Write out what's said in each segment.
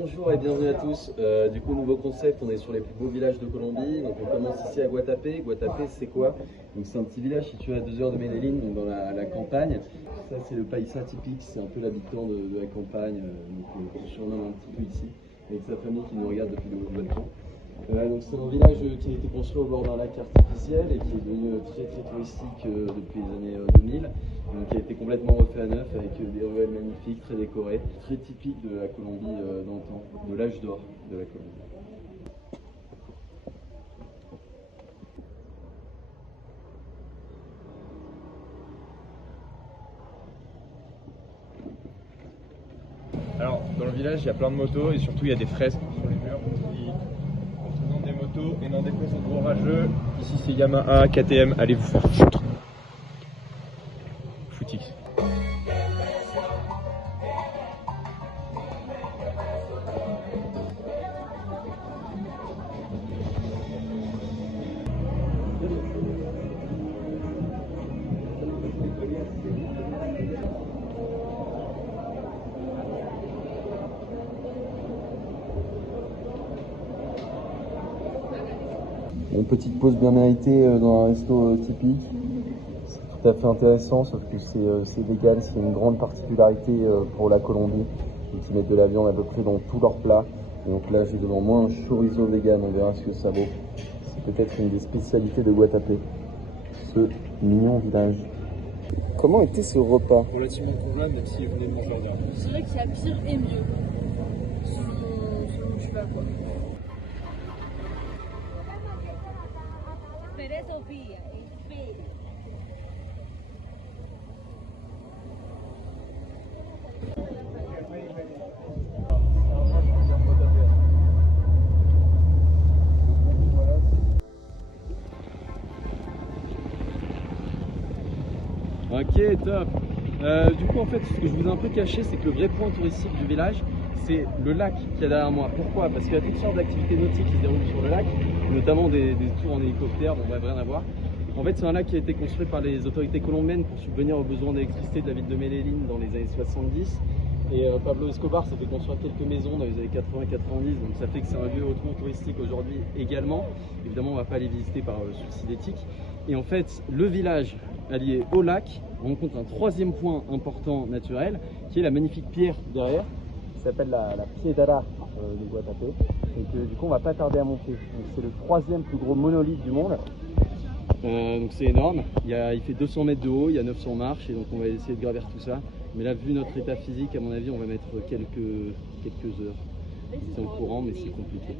Bonjour et bienvenue à tous. Du coup, nouveau concept, on est sur les plus beaux villages de Colombie. Donc on commence ici à Guatapé. Guatapé, c'est quoi? Donc c'est un petit village situé à 2 heures de Medellín, donc dans la campagne. Ça, c'est le païssa typique, c'est un peu l'habitant de la campagne, donc on surnomme un petit peu ici, avec sa famille qui nous regarde depuis le haut du balcon. Donc c'est un village qui a été construit au bord d'un lac artificiel et qui est devenu très touristique depuis les années 2000. Donc qui a été complètement refait à neuf avec des ruelles magnifiques, très décorées, très typique de la Colombie d'antan, de l'âge d'or de la Colombie. Alors, dans le village, il y a plein de motos et surtout il y a des fresques sur les murs qui représentent des motos et non des gros rageux. Ici, c'est Yamaha, KTM, allez vous faire foutre. Footix. Une petite pause bien méritée dans un resto typique. C'est tout à fait intéressant, sauf que c'est vegan, c'est une grande particularité pour la Colombie. Donc ils mettent de la viande à peu près dans tous leurs plats. Et donc là j'ai devant moi un chorizo vegan, on verra ce que ça vaut. C'est peut-être une des spécialités de Guatapé, ce mignon village. Comment était ce repas? Relativement convenable, même si vous venez de manger en direct. Je dirais qu'il y a pire et mieux. Selon où tu vas, quoi. Ok, top. Du coup, en fait, ce que je vous ai un peu caché, c'est que le vrai point touristique du village, c'est le lac qu'il y a derrière moi. Pourquoi? Parce qu'il y a toutes sortes d'activités nautiques qui se déroulent sur le lac, notamment des tours en hélicoptère, bon bref, rien à voir. En fait, c'est un lac qui a été construit par les autorités colombiennes pour subvenir aux besoins d'électricité de la ville de Medellín dans les années 70. Et Pablo Escobar s'est fait construire quelques maisons dans les années 80-90, donc ça fait que c'est un lieu hautement touristique aujourd'hui également. Évidemment, on ne va pas les visiter par souci d'éthique. Et en fait, le village allié au lac rencontre un troisième point important naturel, qui est la magnifique pierre derrière, qui s'appelle la Piedra de Guatapé. Et du coup, on va pas tarder à monter. C'est le troisième plus gros monolithe du monde. Donc c'est énorme, il fait 200 mètres de haut, il y a 900 marches et donc on va essayer de gravir tout ça. Mais là, vu notre état physique, à mon avis, on va mettre quelques heures. C'est en courant, mais c'est compliqué.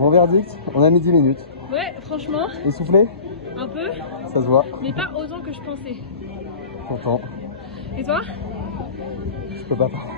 Mon verdict, on a mis 10 minutes. Ouais, franchement, Essoufflé? un peu, Ça se voit. mais pas autant que je pensais. Content. Et toi? Je peux pas parler.